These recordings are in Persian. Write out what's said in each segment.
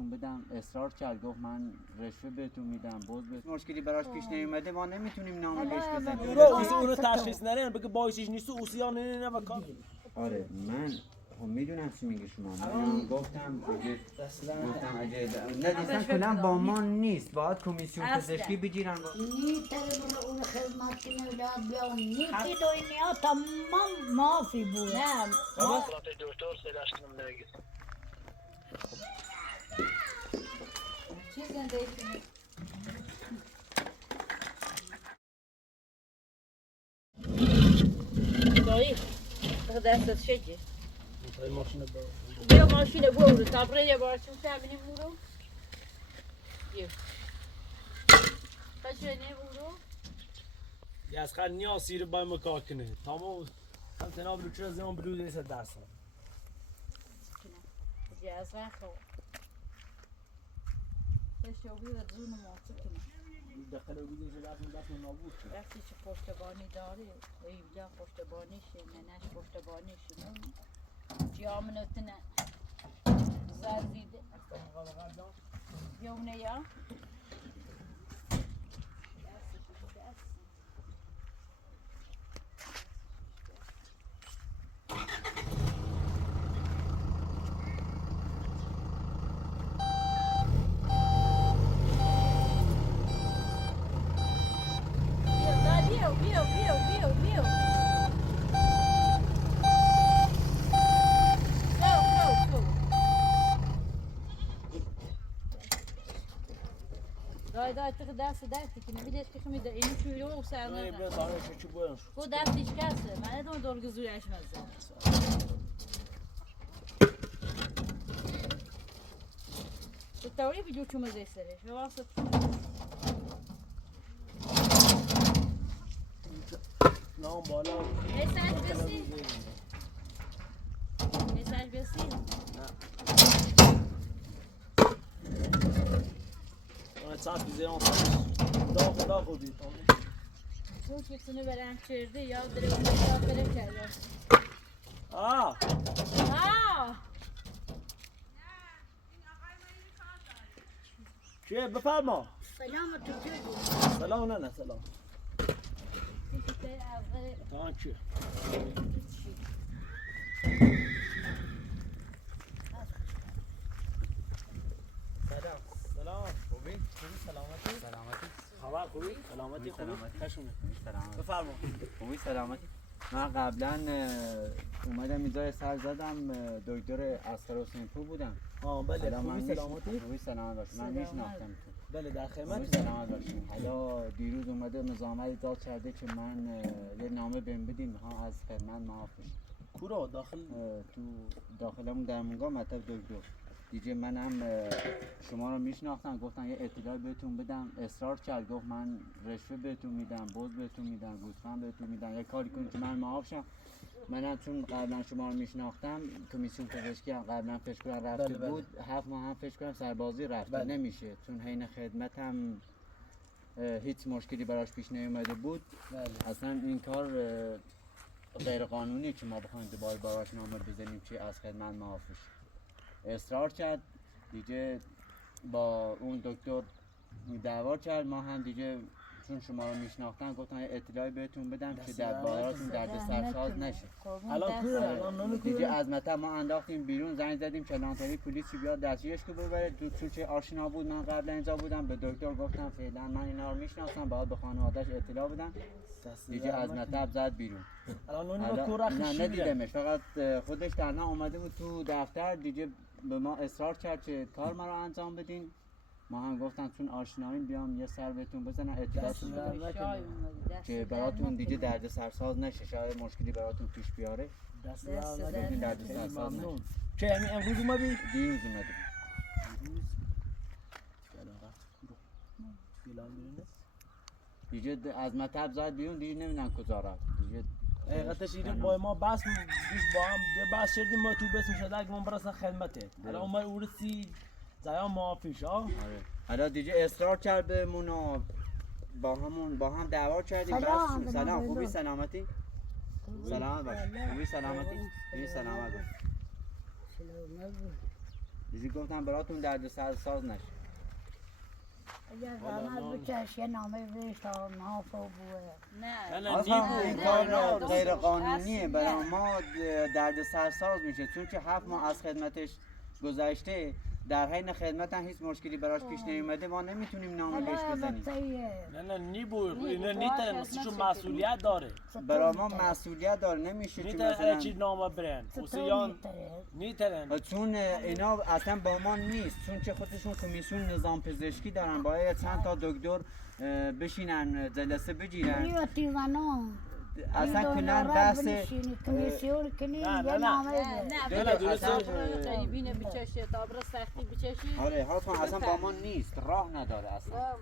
بهتون بدم اصرار کرد گفت من رشوه بهتون میدم مشکلی براش پیش نیومده ما نمیتونیم نامه بهش بزنیم اونو تشخیص نرین بگه باعثش نیست اوسیان نه و کار آره من میدونم چی میگی شما من گفتم نه کلا با ما نیست باید کمیسیون پزشکی بگیرن نیتره اون خدمت کنه داد بیان نیتی دنیا تمام مافی بود نه ما دکتر صداش کنم نگید چی زنده ایتونه دایی دستت شدی بیا ماشین برو تبره یه بار چون تبینی برو بیا تشنه برو یا از خیلی نیا سیر بای مکار کنه تمام هم تناب رو چرا زمان بلو دیست درست جاز راخو تشو بیا زون ما کنه داخل بودی که دست نابود شد وقتی چه پشتبانی داره اینجا پشتبانیشه ننش پشتبانیشه جامنتنه زردیده یونه یا دای تخ دست که نمیده که میده اینو چویرو و سرنا بیا داره چه بویش کو دستش کسه من ادون دور گزویش مزه التوري فيديو شو مزه سرش واسط نام بالا مساج بسی مساج بسی اون ساعت بیزیان داغ دید تو کتونو برم چرده یا داره اون بره کرده آه چیه بفرما سلامت تو سلام نه سلام تمام چیه سلام خوبی سلامتی خبر خوبی سلامتی خوشونه بفرما خوبی سلامتی من قبلا اومدم اینجا سر زدم دکتر اصغر حسین پور بودم بله خوبی سلامتی خوبی سلامت باشی من میشناختم تو بله در خدمت سلامت باشی حالا دیروز اومده نظامت ایجاد کرده که من یه نامه بهم بدین میخوام از خدمت معاف بشم کورو داخل تو داخلمون در مونگا مطلب دکتر دیگه منم شما رو میشناختم گفتم یه اطلاع بهتون بدم اصرار کرد گفت من رشوه بهتون میدم بهتون میدم گوسفند بهتون میدم یه کاری کنید که من معاف شم منم چون قبلا شما رو میشناختم کمیسیون پزشکی هم قبلا فکر کنم رفته بود 7 ماه هم فکر کنم سربازی رفته نمیشه چون حین خدمتم هیچ مشکلی براش پیش نیومده بود اصلا این کار غیر قانونی که ما بخوایم دوباره براش نامه بزنیم که از خدمت معاف بشه اصرار کرد دیگه با اون دکتر دعوا کرد ما هم دیگه چون شما رو میشناختن گفتن اطلاعی بهتون بدم که در باراتون درد سرساز نشه الان دیگه از مطب ما انداختیم بیرون زنگ زدیم کلانتری پلیسی بیاد دستگیرش که ببره چون چه آشنا بود من قبل اینجا بودم به دکتر گفتم فعلا من اینا رو میشناسم باید به خانواده‌اش اطلاع بدم دیگه از مطب زد بیرون نه ندیدمش فقط خودش تنها اومده بود تو دفتر دیگه به ما اصرار کرد که کار ما رو انجام بدین ما هم گفتم چون آشناییم بیام یه سر بهتون بزنم اطلاعاتون بدم که براتون دیگه درد سرساز نشه شاید مشکلی براتون پیش بیاره درد سرساز نشه چه همین امروز اومدی؟ دیروز اومده دیگه از مطب زد بیرون دیگه نمیدونم کجا رفت دیگه حقیقتش اینه با ما بس با هم بس شدیم ما تو بس میشد اگه من برسن خدمته حالا اومد اورسی زیان معافیش حالا دیگه اصرار کرد بهمون و با هم دعوا کردیم سلام خوبی سلامتی سلامت باش خوبی سلامتی این سلامت باش دیگه گفتم براتون درد سر ساز نشه. اگر زحمت بکش یه نامه بریز تا معاف بوه. نه نه آقا این نه کار نه، غیر درست. قانونیه، اصلا برای نه. ما درد سرساز میشه، چون که 7 ماه از خدمتش گذشته، در حین خدمت هم هیچ مشکلی براش پیش نیومده، ما نمیتونیم نامه بهش حالا بزنیم. بطیه نه نیبور نی، اینا باید نیتن خدمت چون شکلی. مسئولیت داره برای ما مسئولیت داره، نمیشه که نیتن مثلا چی نامه برن چطور اوسیان میتره؟ نیتن چون اینا اصلا با ما نیست، چون که خودشون کمیسیون نظام پزشکی دارن، باید چند تا دکتر بشینن جلسه بگیرن، نیو تیزانو اصلا کنن بحث کمیسیون کنی نه، یه نه. نامه نه بده. نه نه، بده اصلا- آبرو قریبین بچشه تا آبرو سختی بچشی آره حالا اصلا با ما نیست، راه نداره اصلا.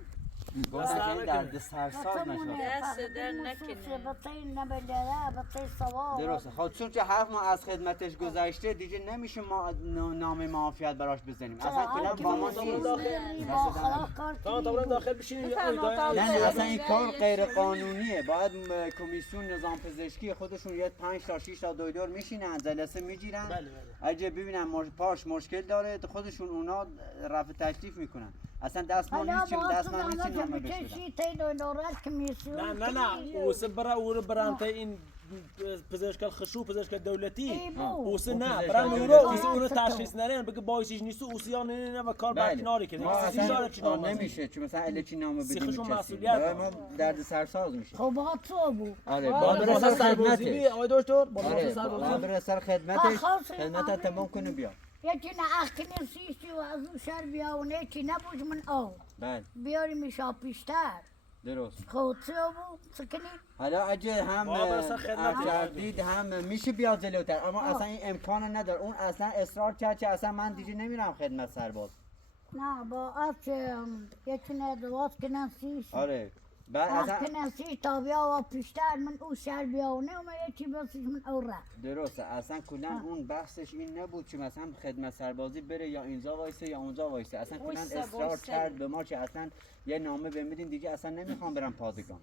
گفتن که این درد سرساز نشد. دست در نکنه. بطی نبلده بطی سوا. درسته. خب چون که 7 ماه از خدمتش گذشته دیگه نمیشه ما نام معافیت براش بزنیم، اصلا کلا با ما نیست. با خلاق کار تا برن داخل بشین نه نه اصلا این کار غیر قانونیه، باید کمیسیون نظام پزشکی خودشون یه 5 تا 6 تا دکتر میشینن جلسه میگیرن، بله. اگه ببینن پاش مشکل داره خودشون اونا رفع تکلیف میکنن، اصلا دست ما حالا نیست، با دست ما نیست تو نامه بهش بدن. بکشی تی دولارت کمیسیون نه اوسه برن تا این پزشک خشوع پزشک دولتی اوسه نه پزشک برن دولتی. اورو اوسه اونو تشخیص نرن بگه بایشش نیست اوسیان نه و کار بله. برکناری کنه ما سی شاره چی اصلا نامه نمیشه، چون مثلا الکی نامه بدیم سیخشون به کسی، مسئولیت برای ما درد سرساز میشه. خب با تو بو آره با باید برسه برسه سربازی خدمتش. آقای دکتر با آره برسه باید سربازی برسه خدمتش، خاص خدمت آره. تمام کنه بیا. یکی نه اخکنی سیشی و از اون شهر بیاونه چی نبوش من او بله بیاری میشا پیشتر درست. خود تو بو سکنی حالا اگه هم ما برسه خدمت کردید هم میشه بیاد جلوتر، اما اصلا این امکان نداره، اون اصلا اصرار کرد که اصلا من دیگه نمیرم خدمت سرباز. نه با از یکی نه دواز کنن سیشی آره بعد اصلا اخکنی سیش تا بیا و پیشتر من او شهر بیاونه و من یکی بسیش من او رفت درسته، اصلا کلا اون بحثش این نبود که مثلا خدمت سربازی بره یا اینجا وایسه یا اونجا وایسه، اصلا کلا وایسه، اصرار وایسه. کرد به ما که اصلا یه نامه بمیدین دیگه اصلا نمیخوام برم پادگان.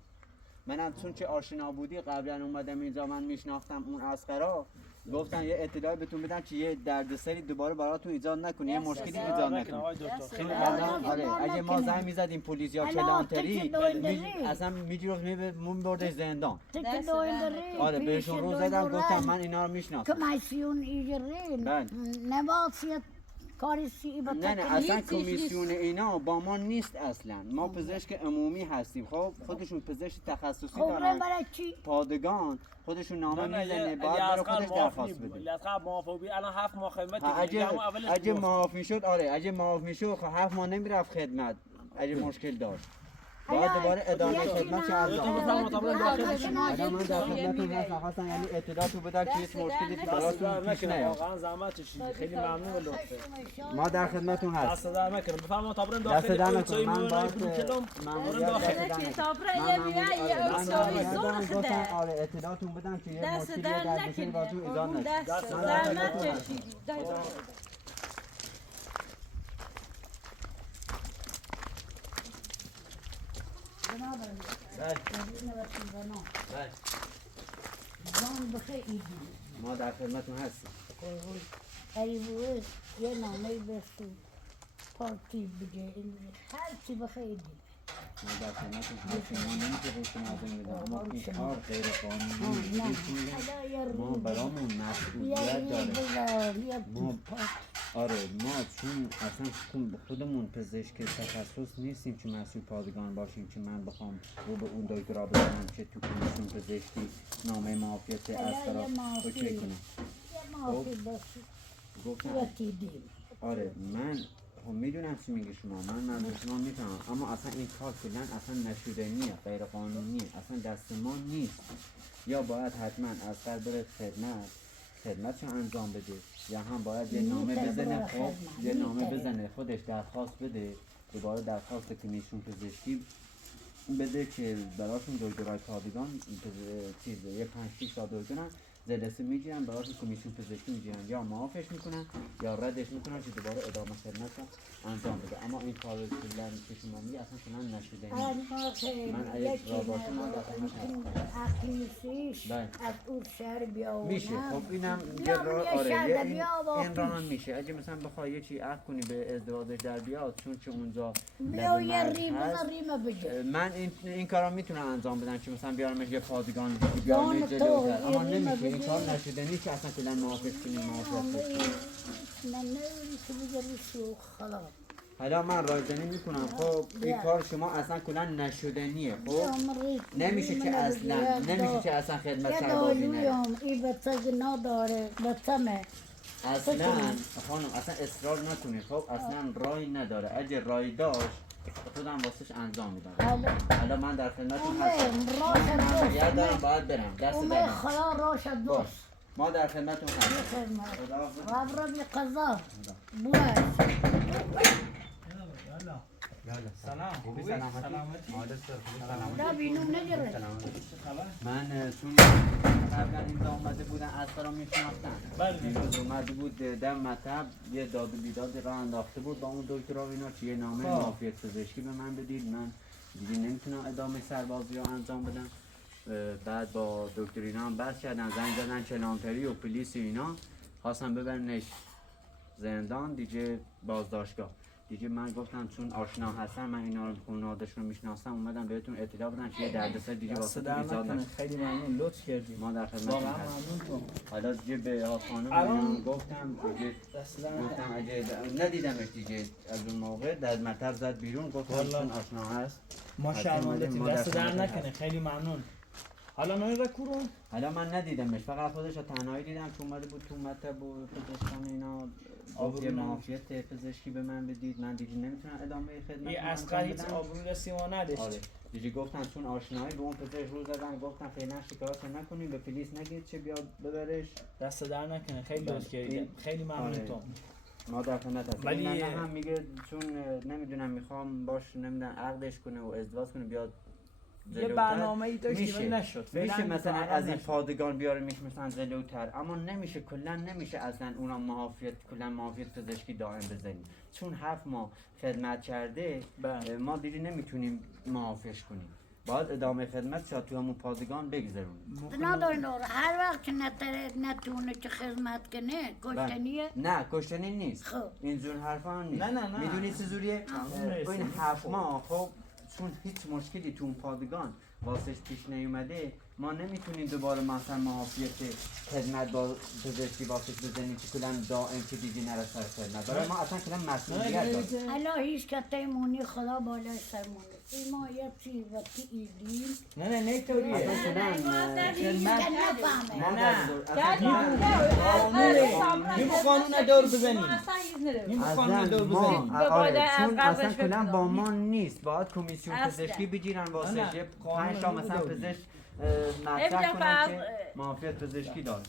منم چون که آشنا بودی قبلا اومدم اینجا، من میشناختم اون اسقرا، گفتن یه اطلاعی بهتون بدن که یه دردسری دوباره براتون ایجاد نکنه، یه مشکلی ایجاد نکنه. آقای دکتر خیلی الان آره اگه ما زنگ میزدیم پلیس یا کلانتری داری اصلا میگیرفت میبردش زندان. تک دویندری آره بهشون رو زدم گفتم من اینا رو میشناسم. کمیسیون ایجرین بله. نباید کاری سی با نه اصلا کمیسیون اینا با ما نیست اصلا، ما پزشک عمومی هستیم. خب خودشون پزشک تخصصی خبره دارن، برای چی؟ پادگان خودشون نامه میزنه، باید از بره خودش درخواست بده. لیاقت معافی الان 7 ماه خدمت اگه معاف میشد، آره اگه معاف میشد خب 7 ماه نمیرفت خدمت، اگه مشکل داشت باید دوباره ادامه خدمت انجام بده. الان من در خدمتتون هستم، خواستم یعنی اطلاعاتو بدم که هیچ مشکلی که براتون پیش نیاد. واقعا زحمت کشیدی خیلی ممنون لطفه ما در خدمتتون هستیم. دست در نکنه بفرمایید تا برن دست داخل در این نکنه، چای من میونای باید بروکلم برن داخل کتابره یه بیای یا اکساوی زور خده آره اطلاعاتون بدم که یه دست مشکلی در در بشه نکنه براتون ایجاد قربون نشه. دست در زحمت نکنه. کشیدی زن بخیر ایدی ما در خدمتتون هستیم. ای بوه یه نامه بستو پارتی بگه هر چی بخیر ایدی ما در خدمتتون هستیم. ما نمیتونیم شما زنگ بدم، اما این کار غیر قانونی ما برامون مسئولیت داره. ما آره ما چون اصلا خودمون پزشک تخصص نیستیم که مسئول پادگان باشیم که من بخوام رو به اون دکترا بزنم که تو کمیسیون پزشکی نامه معافیت اسقرا اوکی کنم. یه معافی بسی گفتم یکی دیم آره من خب میدونم چی میگی شما، من به شما میفهمم، اما اصلا این کار کلا اصلا نشدنیه، غیر قانونیه، اصلا دست ما نیست. یا باید حتما اسقر بره خدمتشو انجام بده، یا هم باید یه نامه بزنه، خب یه نامه بزنه خودش درخواست بده، دوباره درخواست کمیسیون پزشکی بده که براشون دکترای پادگان چیز یه 5-6 تا دکترن جلسه میگیرن برای کمیسیون پزشکی میگیرن یا معافش میکنن یا ردش میکنن که دوباره ادامه خدمت رو انجام بده. اما این کار کلا که شما میگی اصلا کلا نشده. من اگه را باشه من در خدمت هستم. اخیسیش بله. از اون شهر بیاونم میشه. خب اینم یه بیام راه یه آره شهر یه بیا این راه هم واپس. میشه. اگه مثلا بخوای یه چی عقد کنی به ازدواجش در بیاد چون که اونجا بیا لب یه مرز ریمه هست. ریمه بجه من این کارا میتونم انجام بدم که مثلا بیارمش یه پادگان دیگه بیارمش جان تو، جلوتر، اما یه ریمه نمیشه. این کار بده. نشده نیست که اصلا کلا معافش کنیم معافش کنیم. نه که بگه شو خلاص حالا من رایزنی میکنم. خب این کار شما اصلا کلا نشدنیه. خب نمیشه که اصلا خدمت یه سربازی نره. دالویم این بچه نداره بچمه اصلا خانم اصلا اصرار نکنید. خب اصلا راهی نداره. اگه راهی داشت خودم واسش انجام میدم. حالا من در خدمتتون هستم. راش یه دارم باید برم. دست اومه درم. خلا راش باش. دوست ما در خدمتتون هستیم. خدمت رب قضا بوش سلام خوبی؟ سلامتی؟ لا بینوم نگره من چون قبلا اینجا اومده بودن از را میشناختن. بله. دیروز اومده بود در مطب یه داد و بیداد راه انداخته بود با اون دکتر اینا که یه نامه معافیت پزشکی به من بدید. من دیگه نمیتونم ادامه سربازی رو انجام بدم. بعد با دکتر اینا هم بحث کردن، زنگ زدن کلانتری و پلیس و اینا خواستم ببرنش زندان دیگه بازداشتگاه. دیگه من گفتم چون آشنا هستن من اینا رو خونواده‌شون رو میشناسم اومدم بهتون اطلاع بدم که یه دردسر دیگه واسه ایجاد نشه. خیلی ممنون لطف کردیم ما در خدمتتون واقعا هستیم. ممنون تو حالا دیگه به خانم الان- اینا گفتم دیگه گفتم اگه ندیدمش دیگه از اون موقع در مطب زد بیرون گفتم والا. چون آشنا هست. ما حتما شرمندتیم ما در دست در خدمتتون نکنه هستیم. خیلی ممنون حالا نوعی و کورون حالا من ندیدمش فقط خودش رو تنهایی دیدم که اومده بود تو مطب و پزشکان اینا گفت یه آبرو معافیت پزشکی به من بدید. من دیگه نمیتونم ادامه خدمت یه رو اسقر انجام هیچ بدم. آبروی سیما نداشت آره دیگه گفتم چون آشنایی به اون پزشک رو زدن گفتم فعلا شکایت نکنیم به پلیس نگید چه بیاد ببرش. دست در نکنه خیلی بله. لطف کردیم این- خیلی ممنون آره. تو ما در خدمت هستیم. ولی- این هم میگه چون نمیدونم میخوام باش نمیدونم عقدش کنه و ازدواج کنه بیاد یه جلوتر. برنامه ای داشتی میشه. ولی نشد میشه فعلا مثلا فعلا از این نشد. پادگان بیاره مثلا جلوتر، اما نمیشه کلا نمیشه اصلا اونا معافیت پزشکی دائم بزنیم چون 7 ماه خدمت کرده. بله. ما دیگه نمیتونیم معافش کنیم. باید ادامه خدمت شاید تو همون پادگان بگذرونیم. نداره نور هر وقت که نتونه که خدمت کنه کشتنیه نه کشتنی نیست. خب. اینجور حرفا هم نیست. نه. میدونی چجوریه؟ مرسی. این 7 ماه خب چون هیچ مشکلی تو اون پادگان واسش پیش نیومده ما نمیتونیم دوباره مثلا معافیت خدمت با پزشکی واسش بزنیم که کلا دائم که دیگه نره سر خدمت. برای ما اصلا کلا مسئولیت داره. الا هیچ کته مونی خدا بالای سرمونه این ما یه چیز وقتی ایدیم نه طوریه اصلا کلا هیچ که نفهمه ما نه. اصلا نیم قانون دور بزنیم اصلا چیز نرو. نیم اصلا قانون دور ما بزنیم آره از چون قبلش اصلا کلا بکنم. با ما نیست. باید کمیسیون اصلا. پزشکی بگیرن واسه نه، یه قانون 5 تا رو مثلا بودیم. پزشک ابدا مطرح کنن فرق- که معافیت پزشکی داره.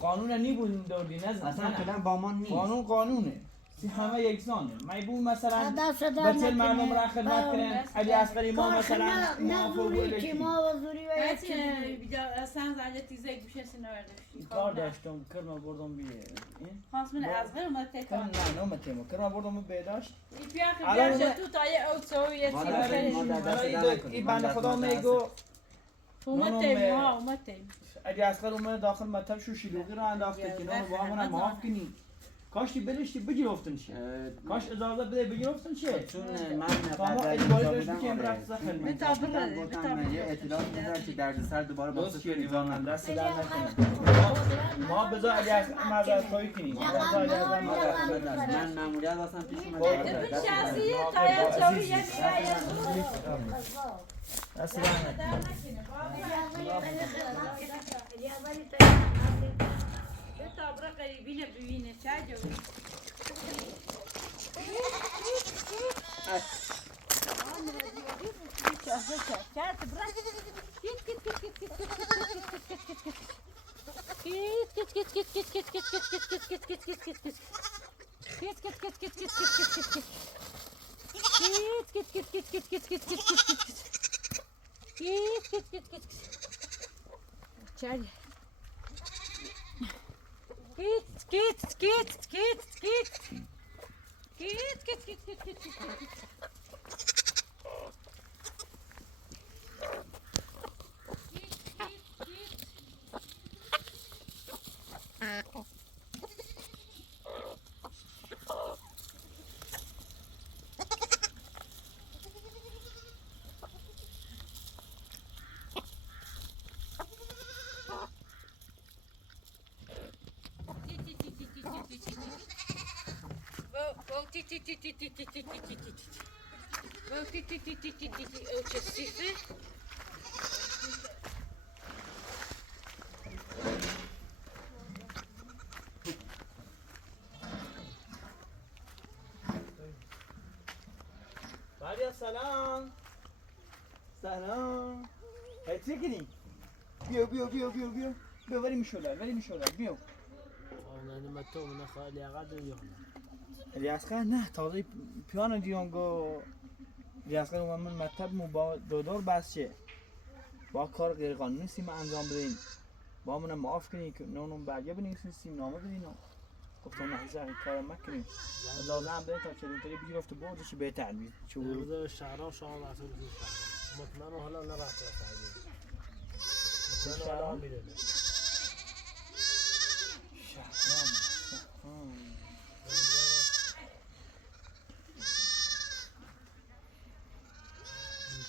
قانون نی دوردی نه اصلا کلا با ما نیست. قانونه سی همه یکسانه میبون مثلا دست در بچه مردم نکنه. را خدمت کنن علی اصغری ما کاش مثلا نه معافو زوری بوده که کی ما و زوری و یک چیز اصلا زنجه تیزه گوشه سینه این کار داشتم کرما بردم بیه این خواست من از غیر اومد کرم تکان نه نومتیم کرما بردم بیداشت این پیاخ الان بیاشه اومد- تو تا یه اوتسو یه ما چیز در- کنی. ما در- دست حالا در نکنیم. این ما بنده دست خدا ما میگو اومد تیم ها اومد تیم علی اصغر اومد داخل مطب شو شلوغی را انداخته که نام با همون معاف کنی کاشتی بلشتی بگیرفتن شه کاش اجازه بده بگیرفتن شه چون من تا ما قبل اجباری اینجا داشتیم که بودم، این آره. رفت زخل به تابلو بده، به گفتم تابلو یه اطلاع میدن که دردسر دوباره دوست واسه کردی ایجاد من نکنه. دست در نکنه ما بذار علی اصغر معذرت خواهی کنیم بذار علی اصغر ما معذرت در خواهی خدمت کنیم. هستم. من معمولیت واسم پیش خب. اومده. ببین دست در شخصی نکنه. تا یه چوری یه میره دست در نکنه. به تابره قریبینه ببینه چه جو Maria salam. Salam. چه کنی؟ بیو بریم شلال بیو. آنها متو من خالی عقد یانا. ریاسخه نه تازه پیانو دیونگو ریاسخه من مطب مو با دودار بس شه. با کار غیر قانونی سیم انجام بدین. با من معاف کنین که نونم برگه بنویسین سیم نامه بدین. گفتم نه هیچ کار مکنین. لازم به تا چه اینطوری بگی گفت بودش بهتر می. چون شهرها شما مسئول مطمئن حالا نرفت شهرها میره.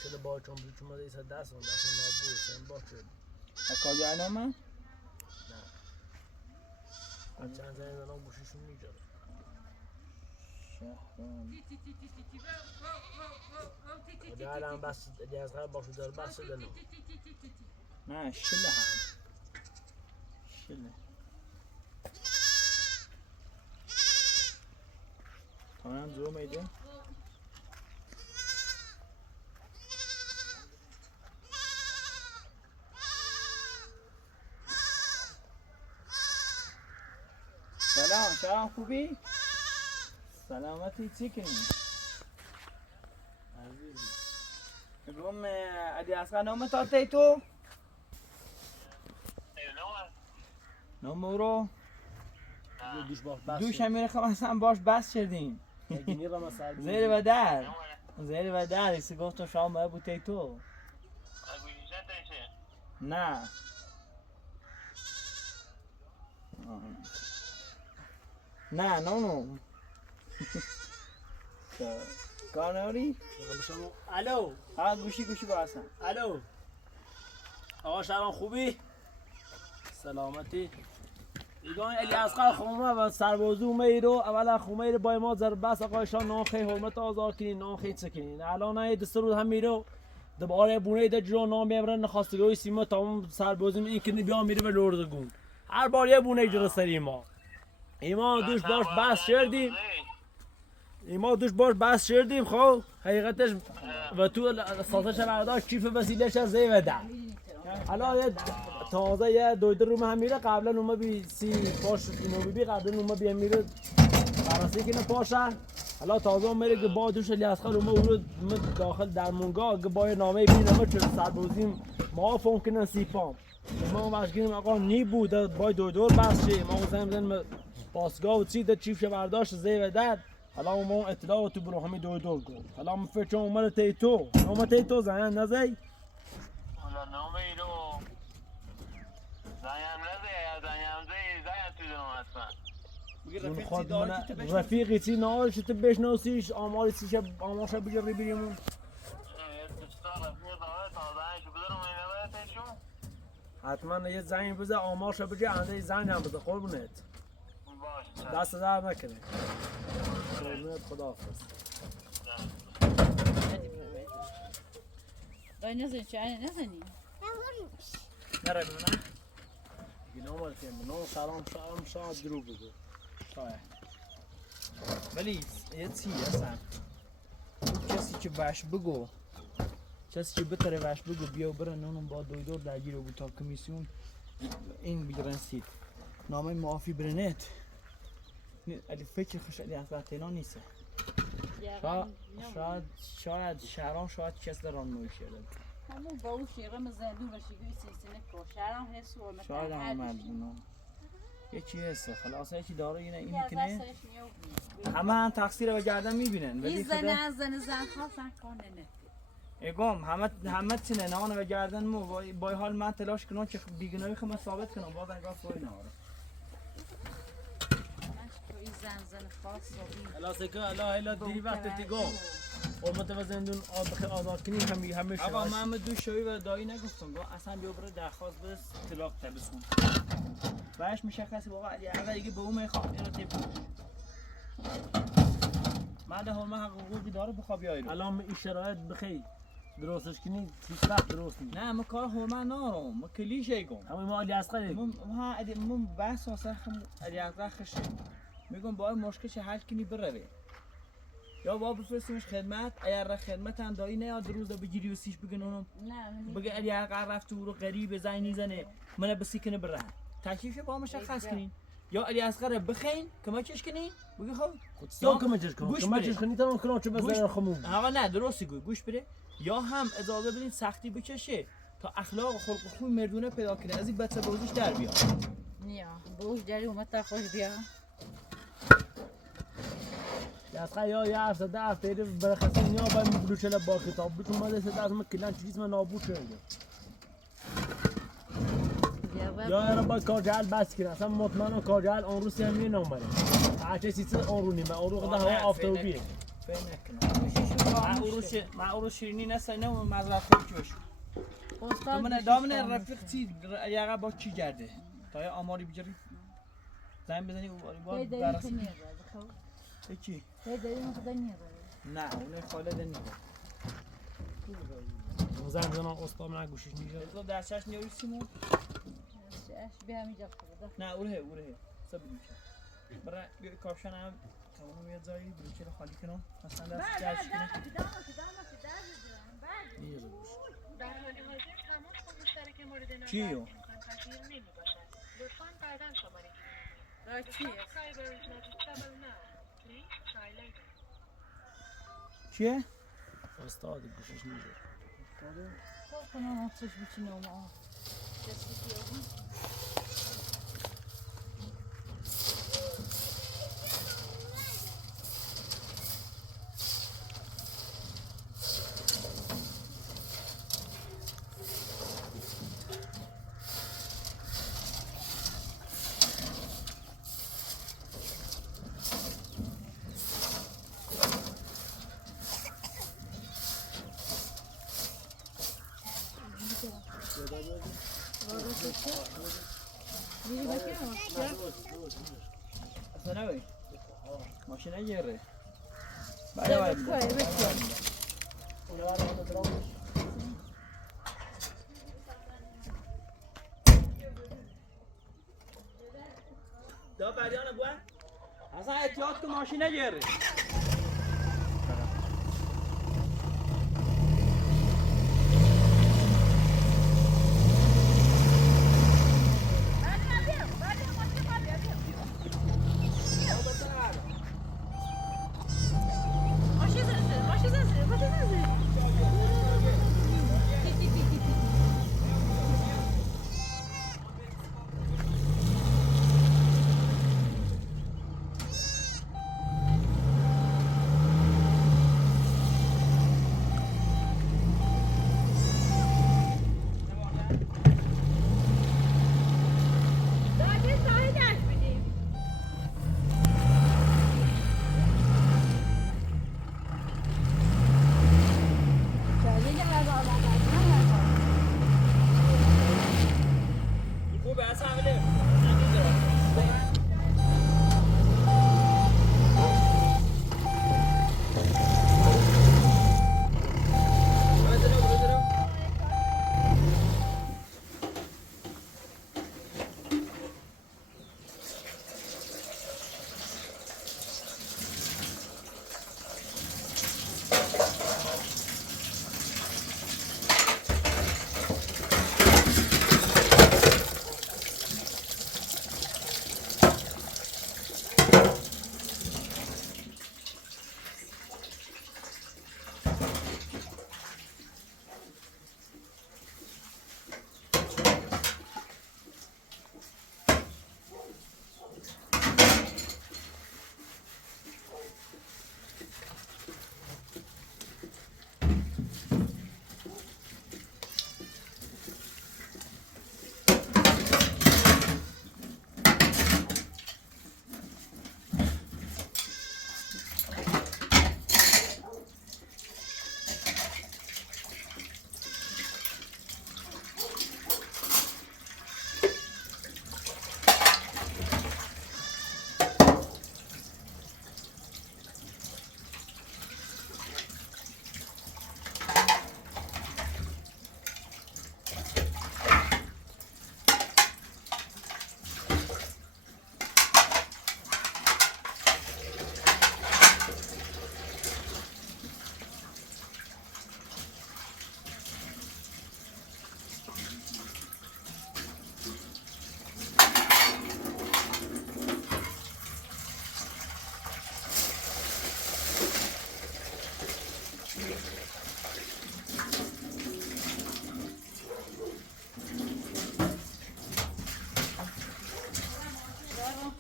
چه با چون ما دیگه دست نابود شدن باشه. کجا اینا من؟ نه. چند زنی دارم گوشیشون میجاره. کجا الان بس دیازغه باشه دار بس دنو. نه شله هم. شله. تمام زور میده. سلام خوبی؟ سلامتی چی کنی؟ بگم ادی اصلا نام تاته تو؟ نام او رو؟ دوش همیره خواهم اصلا باش بس شدیم زیر و در ایسی گفتم شما ماه بوده تو نه نه کار نوری؟ الو ها گوشی با اصلا الو آقا شهران خوبی؟ سلامتی ایگان الیاسقر خومه و سربازو میرو اولا خومه رو با ما زر بس آقایشان ناخی حرمت آزار کنین ناخی چکنین الان های دسترود هم میرو دوباره بونه ده جو نام میبرن نخواستگاهی سیما تمام سربازیم این کنی بیا میره به لردگون هر بار یه بونه جلو سری ما ایما دوش باش بس شردیم خب حقیقتش و تو سازش برداشت کیف وسیلهش از زی وده حالا یه تازه یه دویده روم هم میره قبلا اومه بی سی پاش اینو بی قبلا اومه بی میره براسه که نپاشه حالا تازه میره که با دوش الیاسخر اومه او رو داخل در مونگاه که با یه نامه بینامه چون سربازیم ما فهم کنن سیپام ما وشگیریم آقا نی بود با دویدور بس شه ما گفتیم بزنیم پاسگاه و چی ده چیفش برداشت زی ودد حالا ما اطلاع تو برو همین دویدور گفت حالا من فکر اومد تیتو نامه تیتو زنن نزی حالا نامه ای رو زنیم تو دنم حتما رفیقی چی نهارش تو بشناسیش آمارش بگیری بریم حتما یه زنگ بزن آمارش بگی انده زنگ هم بزن قربونت دست در نکنه قربونت خداحافظ رای نزنی چه نزنی نره بمونه گناه مالکه منو سلام شاد درو بگو شاید ولی یه چی اصلا کسی که وش بگو کسی که بتره وش بگو بیا و برن اونم با دویدور درگیر بود تا کمیسیون این بگیرن سید نامه معافی برنت علی فکر خوش علی از وقتینا نیسته شاید شهران شاید کس دران موشه همون با اون شیرم زندون و شیگوی سیسینه که شهران حس و شاید هم اومد یه چی هسته خلاص یکی داره اینه این اینی از کنه دستش میاد. همه هم تقصیر به گردن میبینن ولی این خدا زن از زن خواستن کنه نه. اگم همه چینه نان به گردن مو با حال من تلاش کنم که بیگناهی خودم ثابت کنم باز انگار فوری ناره این زن خاص و این. خلاص که الا دیری وقت دیگه حرمت و زندون آزاد کنیم همه شما آقا من دو شوی و دایی نگفتم با اصلا بیا برو درخواست بده طلاق تبسون باش مشخصه بابا علی اول دیگه به اون میخوام اینو تیپ بعد حرمت حقوقی داره بخواب بیاید الان این شرایط بخیر درستش کنی هیچ وقت درست نیست نه من کار حرمت نارم من کلیشه گم اما ما علی اصغر من بحث واسه علی اصغر خشه میگم باید مشکل چه حل کنی بره یا با بفرستیمش خدمت اگر خدمت هم دایی نیاد روز بگیری و سیش بگن اونم نه بگه علی اقر رفت و رو غریب زنی زنه من بسی کنه بره تکلیفش با مشخص کنین یا علی اصغر بخین کمکش کنین بگی خب یا کمکش کنم کمکش کنی تمام کنم چه بزنه خمون آقا نه درستی گوش بده یا هم اجازه بدین سختی بکشه تا اخلاق و خلق و خوی مردونه پیدا کنه از این بچه بوزش در بیاد نیا بوش داری اومد تا خوش بیا. اصلا یا یه هفته ده هفته برخصی نیا باید مبلوچه با کتاب بتون ماده سه دست کلان چیز من نابود شده یا اینا باید کار جهل بس کنه اصلا مطمئنم کار جهل آن روسی هم نی نامره هرچه سیسه آن رو نیمه آن رو قدر هوا آفتابیه من اورو شیرینی نسته نه مزرعه خوب که بشو دامن رفیق چی یقه با چی کرده تا یه آماری بگیری زمین بزنی باید بررسی چی؟ نه اونه خالد نیست زن زنان استام نگوشش نیجا تو درسش نیاری سیمون؟ بیا همینجا خدا. نه اوره سب بلوچه برای بیای کابشن هم تمام میاد زایی بلوچه رو خالی کنم مثلا درست جرش کنم در حال حاضر تماس با مشترک مورد نظر چیو؟ امکان پذیر نمی‌باشد. لطفاً بعداً شماره گیری کنید. Subscriber is not reachable now. Please try later. چیه؟ استاد گوشش نیجا خب کنم آتش بچینه اوما. اصلا نبایی ماشین نگیره بله باید دا بریانه بوه اصلا احتیاط که ماشین نگیره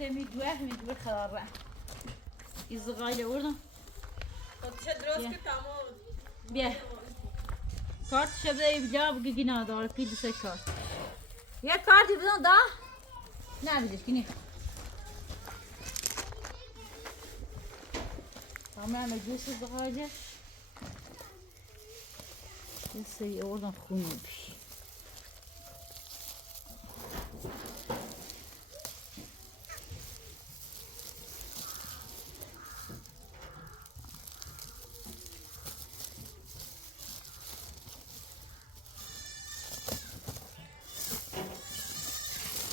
میدوه خراره این زغایل اوردم بیا کارت شده بجا بگی نداره پی دوسه کارت یه کارتی بدون دا نه بیدش کنی تمام جوش زغایل یه سری اوردم خونه بی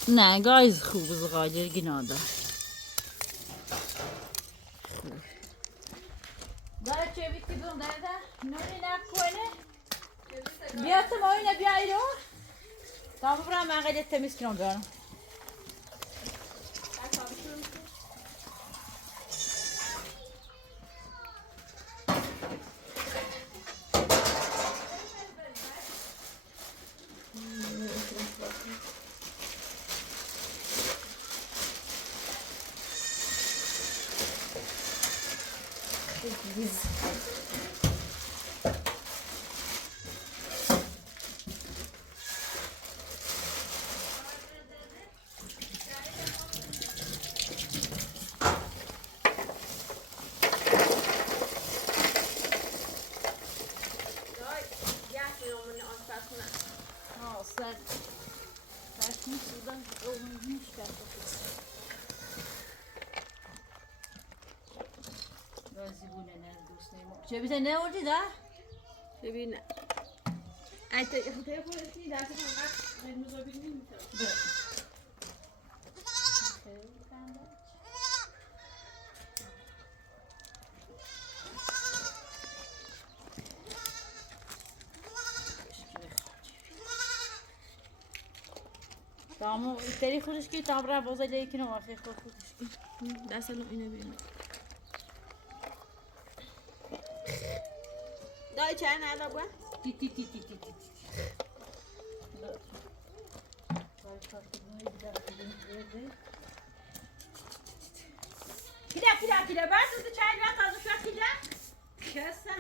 نه گایز خوب زغاجر گناده داره چه بیتی بون داره نونی نکنه بیاتم آینه بیایی رو تا ببرم من قیدت تمیز کنم برم چه بیزه نه وردی ده؟ ببین ایتا خطای خودتی در تو فقط مزابیل نمیتونه تامو تری خودش کی تام را بازه جایی کنه واقعی خودش کی دست الان اینو ببین دای چه نه با تی تی تی تی تی تی کیده بعد تو چای وقت از شو کیده کسا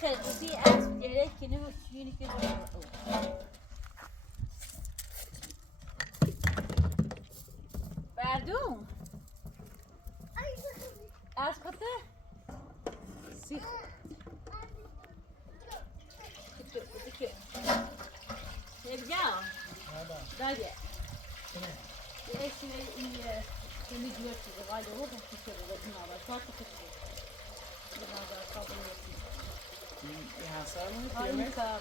خیلی از گره کنه و چیونی که بردون از خطه سیخ بجا داده ایشونه این کمی جوه چیزه غاله و بخی که بگذن آباد کار تو کسی بنابرای قابل یکی این حسن رو های میتونیم کاره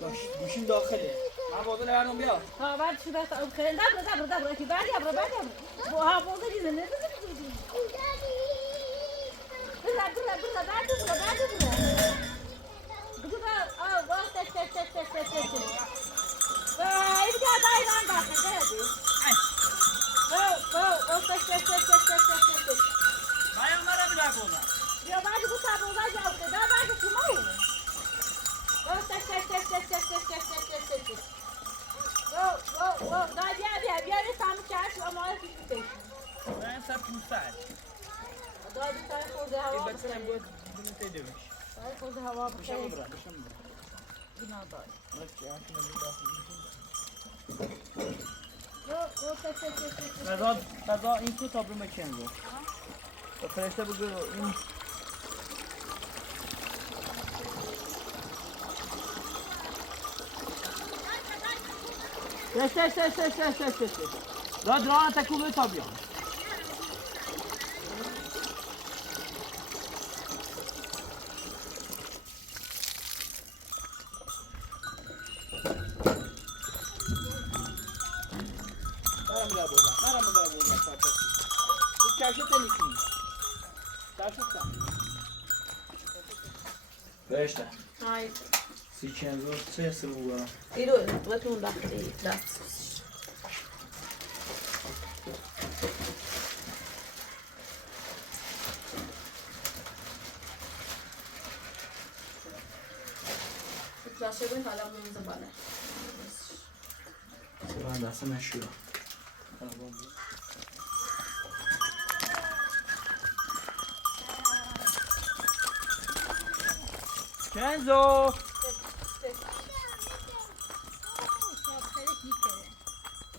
باش گوشیم داخله من بازه نبردم بیا ها بعد شو بس اب خیلی دبر که بعد یا ها بازه دیزه نه بذار این تو تابلو مکن رو با فرشته بگو این داد راه تکوبه تا بیان Beşte. Hayır. Sicenzo, se uguale. Io, tu non dai, راشه بین حالا منزه بالا من دست مشروع کنزو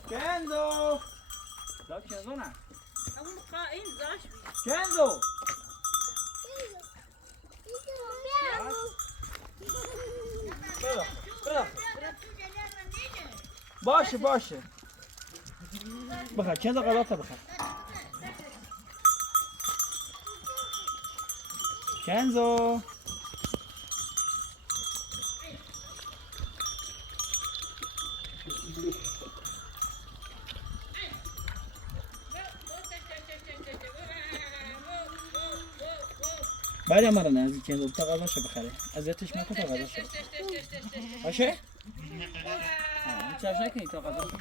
کنزو لا کنزو نه اون قائم زاش بی کنزو باشه باشه بخیر کنزو غذا تا بخیر کنزو بعد مرا نزدیک کنزو تا غذاشو بخره اذیتش نکن تا غذاشو باشه هیچ حرف نکنی تا غذاشو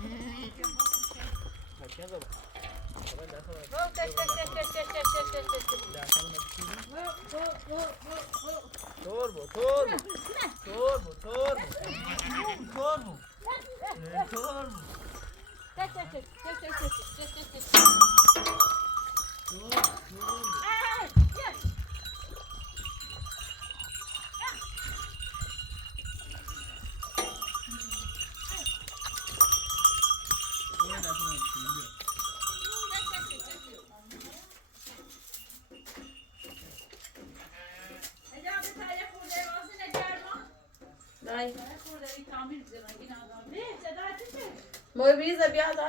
توربو موی بریزه بیاده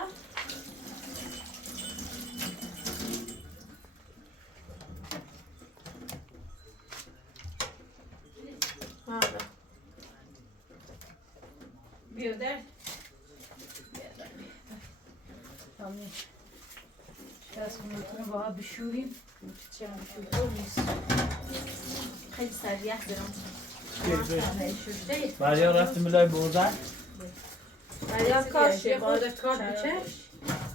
بیاده همین دست میتونه با آب بشوریم چه هم نیست خیلی سریح برم مریم رفتیم لای بردن مریم کاشه بادت کار بچه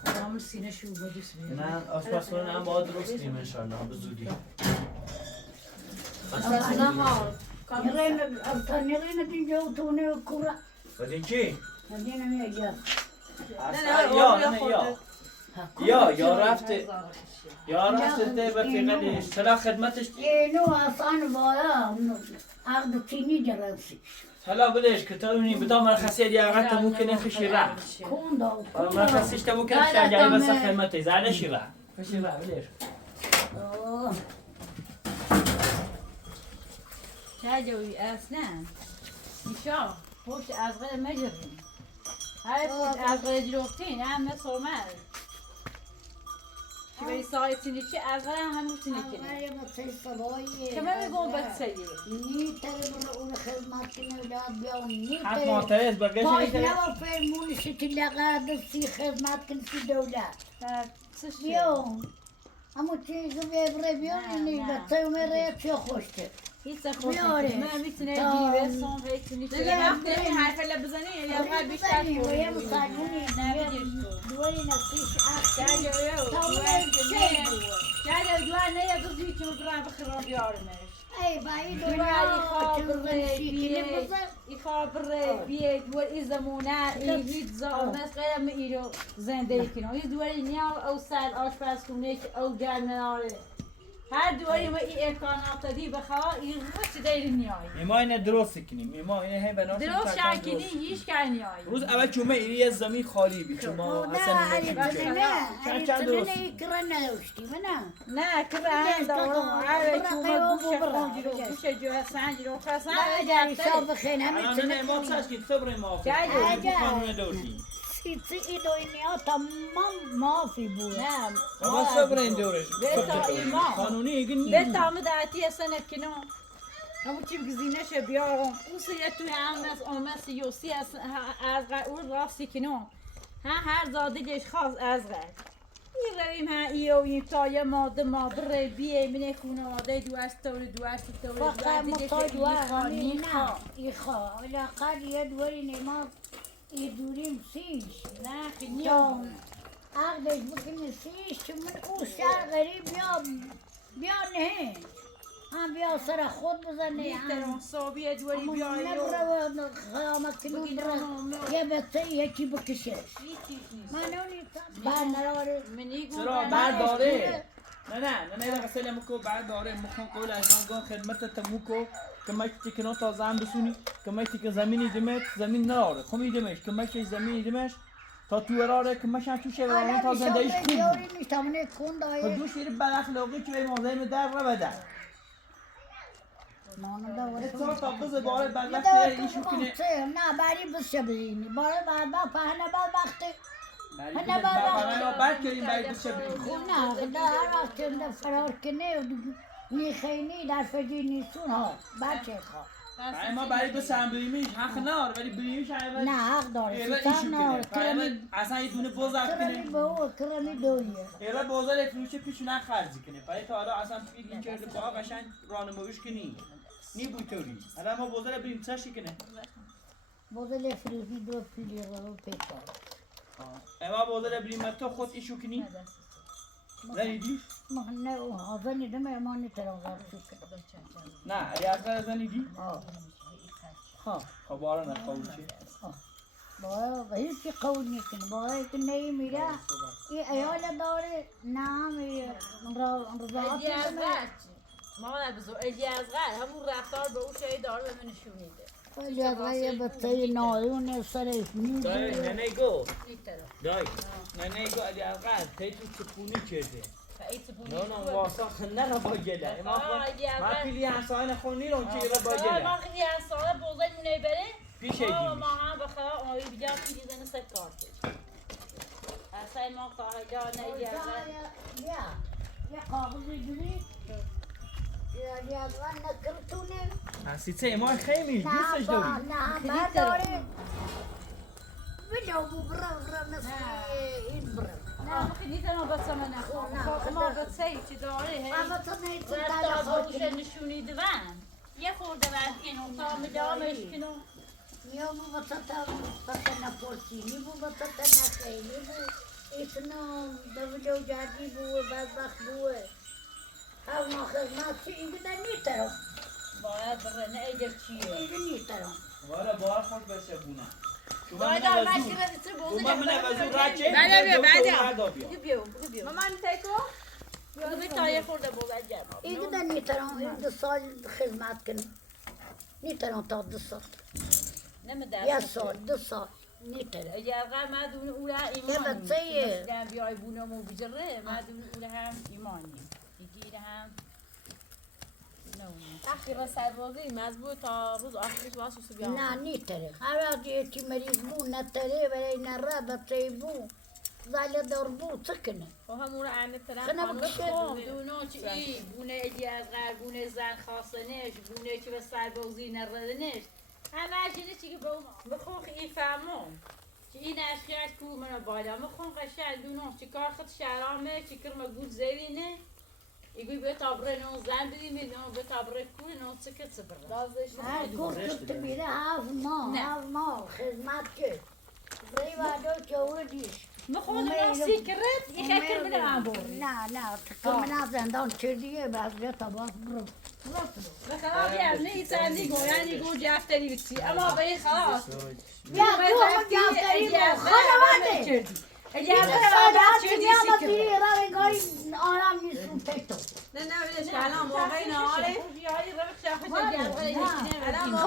آرام سینه شو با دوست میاد نه آشپزخونه هم باید درست کنیم انشالله به زودی آشپزخونه ها نرین اینجا و تونه کورا بدین چی؟ ندینه میگه یا رفته ده بفیقدش سلا خدمتش اینو اصلا بالا عقد تینی جرسی هلا بلش كتابني بدون مرخصية دي أغاثة ممكن أخشي راح کون داو مرخصيش تا ممكن أخشي جاي بس خدمتي زعل أشي راح أخشي راح بلش تاجوي أسنان نشاط خوش أصغر مجرم هاي خوش أصغر جلوكتين هم صومال که بری سایت سینی چی اصغر همون سینی کنی کمه بگم بسیاری نیتره برو اون خدمت کنه داد بیاون حق نیتره معترض بقيش باش نوا فرمونی شتی لقاده سی خدمت کنه سی دولت بیاون همون چیزو ببره بیاون اینی بطه اومره چه خوشته هیچ خوش نیست من میتونه دیوه سون هیچ دیگه وقتی این حرف بزنی یا باید بیشتر ویا مسلمونی نبیدیش تو دوی نسیش اخشی جاجو تا اون جاجو دوار نه دوزی که برام بخراب یارمش ای بایی دوار دنیا خابره بیه دوار ای زمونه ای هیچ زامس غیر ایرو زنده کنه ای دوار نیا او سر آشپزخونه که او جل مناره هر دواری ما ای امکانات دی بخوا ای روز دیر نیای ما اینه درست کنیم ما اینه هم بناش درست شاکنی هیچ کار نیای روز اول چومه ایری از زمین خالی بی شما نه اصلا علی چند چند درست کرا نداشتی نه که هم دارم هر چومه گوشه جو سنج رو خسن نه حساب خیلی الان نه ما ساش که صبر ما قانون دوری سی دنیا تمام مافی بود نه ما صبر این دورش بتا ایمان قانونی ایگن بتا مدعتی سنه کنو همون چی بگزینه شه بیارم اون سیه توی آمس یوسی از اون راستی کنو هر زادگش خواست از این رویم ها ایو این تایه ماده بیه منه خونواده دوستوری فقط مطای ایخوا لقد یه دوری نماز ای دوریم سیش نه خیلی عقدش بکنی سیش چون من او شهر غریب بیا نه هم بیا سر خود بزنی میترم صابیه دوری بیایی نبره خیامت کنون بره یه بطه یکی بکشش من نونیتم بر نراره منی گو چرا بعد داره نه یه قصه مکو بعد داره مکو قول از آن خدمت تموکو که مشتی که نو تازه هم بسونی که مشتی که زمینی دمت زمین نراره خمی دمش که مشتی زمینی دمش تا تو اراره که مشن تو شه و تا زندهیش خوب یاری نیستم کن دایه خودوش میری بد اخلاقی که به موضعیم در رو بده اتفاق تا بز باره بد وقتی ایشو کنه نه بری بس بزینی باره بعد با پهنه بعد وقتی بعد کریم باید بشه بریم نه در وقتی فرار کنه میخینی در فجی نیستون ها بچه خواه ما برای دو سهم بریمیش حق نار ولی بریمیش نه حق داره ایره ستم ایشو نار کنه اصلا یه دونه بوز اف کرمی کنه به او کرمی دویه ایره بوزا لفروشه پیشونه خرزی کنه برای تا حالا اصلا فیل این کرده با قشنگ رانمایش کنی نی بویتوری حالا ما بوزا بریم چشی کنه بودل فروشی دو پیلی رو پیکار اما بوزا بریم تو خود ایشو کنی زنیدی؟ نه او زنی دمه ما نیترم زرشو کنم نه ریاضه زنیدی؟ ها خب بارا نخواهد چی؟ با هیچی قول نیکنه با اینکه نمیره این ایال داره نه میره رضاعت اجازت مادر بزرگ اجازت همون رفتار به اون شایی داره به من نشونیده اجازه یه بطه نایون سرش دای میده ننه گو نیترم دای ننه گو علی القدر تی تو چپونی کرده فایت بونی نه واسه خنده رو با گله ما پیلی همسایه خونی رو که رو با ما گله خیلی انسانه بوزای مونه بره پیش ما ایدیمیش هم بخدا آیی بگم پیلی زنه ست کارتش اصلا ما قاعده نگرده یه کاغذی جوری اجازه نکرتونه هستیچه ما خیلی دوستش داری نه برداره بجاو برا مثل این برا نه خیلی زنه بس من نخواه ما بسه چی داره اما تو نیتون رفتار به اون نشونیده من یه خورده وقت کنم تا مدامش کنم یا بو بطتا نپرسی نی بو بطتا نخیلی بو ایتنو دولو جادی بو بدبخت بوه او ما خدمت چی ایگه در نیترم باید برنه ایگر چیه ایگه نیترم وارا بار خود بشه بونه باید آمد که رسیت بوزه من وزور را چه بیا مامان تکو بیا تا یه خورده بوزه جناب ایگه در نیترم ایگه 2 سال خدمت کنم نیترم تا 2 سال نمیدارم یه سال 2 سال نیترم اگر مدون اوله یه ایمانی بچه مثلا بیای بونمو بجره مدون اوله هم ایمانی دیگه هم اخیرا سربازی مزبوط تا روز آخرش واسه سو بیام نه نیتره هر وقت یکی مریض بو نتره برای نره بچه بو زاله دور بو چکنه و همون عین طرف خنم خانم بشه. خوب دونو چی ای بونه ایدی از غیر بونه زن خواستنش بونه که به سربازی نردنش همه چیزی چی که به اون بخوخ ای فهمون که این اشکرش کو منو بالا مخون قشنگ دونو چی کار خود شرامه چی کرم گود زوینه ایگوی به تابره نو زن بدیم نو به تابره کوی نو سکت سبره هر گفت تو بیره 7 ماه خدمت کرد برای وعده که اوردیش مخون نو سیکرت ای خیلی من هم بور نه تکر من زندان کردیه بعد بیا تباس برو بخلاف یعنی نه سندی گویانی گو جفتری بسی اما به این خلاص بیا گوه جفتری با خانواده اجازه ساعت چنیا ما بیره را رنگاری آرام نیستون پیتو نه ولش کن الان موقع نهاره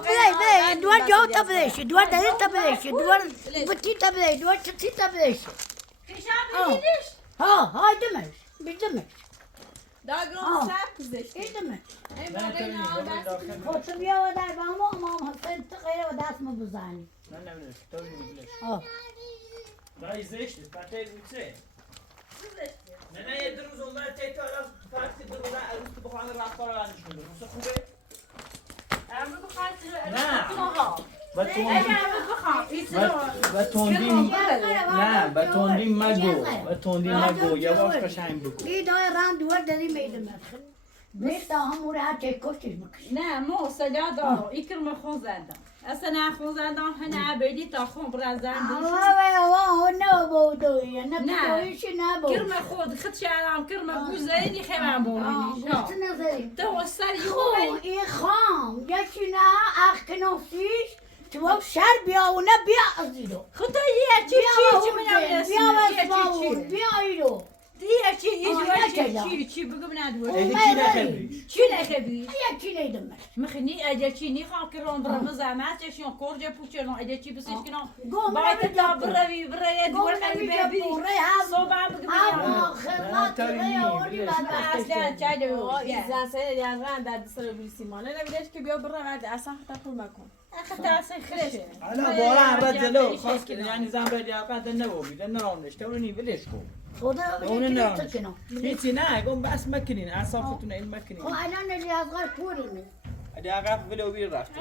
بله دوار جاو تبلیشه دوار دلیل تبلیشه دوار بطی تبلیشه دوار چطی تبلیشه ها دمش بیدمش داگرام سب زشت ایدمش این موقع نهاره خود تو بیا و در بامو امام حسین تغییر و دست ما بزنی من نمیدونم تو نمیدونش دای زشته پته بوچه نه یه روز اون برای تیتا را فرقی دو روز عروس تو بخوان رفتار را نشون دو مثل خوبه؟ و تندی مگو یواش قشنگ بگو این دای رم دوار داری میدمش بیشتا همون را هر چه کشتش بکش نه مو صدا دارو ایکر مخون زدم اصلا خوزندان هنه عبیدی تا خون برزن آه نبودوی نبودویش نبود کرم خود خد شعرام کرم گوزینی خیمم بولینی گفت نزدیم تو سر خو یوی این خام یکی نه اخکنافیش تو شر بیا و نه بیا از ایرو خدا یه چی منم بیا بیا ایرو دیگه چی آه، چی بگم ندور ایدی کی نخبی چی نخبی یکی نیدمش مخنی اجا چی نیخوام کرم برم زحمتش یا کرج پوچنو اجا چی بسیش کنم گم باید تا بروی برای دور خیلی ببی صبح بگم اما خدمت ریاوری اصلا چای زن سه دیگران در سر بیسیمانه نمیدهش که بیا برم اصلا خطا پول مکن خطا اصلا خرشه حالا بارا عرض جلو خواست که یعنی زن به دیگه دن نبودی دن نرانشته اونی ولش کن خدا اون یکی نه نتکنم هیچی نه گم بس مکنین اصافتون این مکنین خب الان ریاضغار پوری دیگه ولو بیر رفت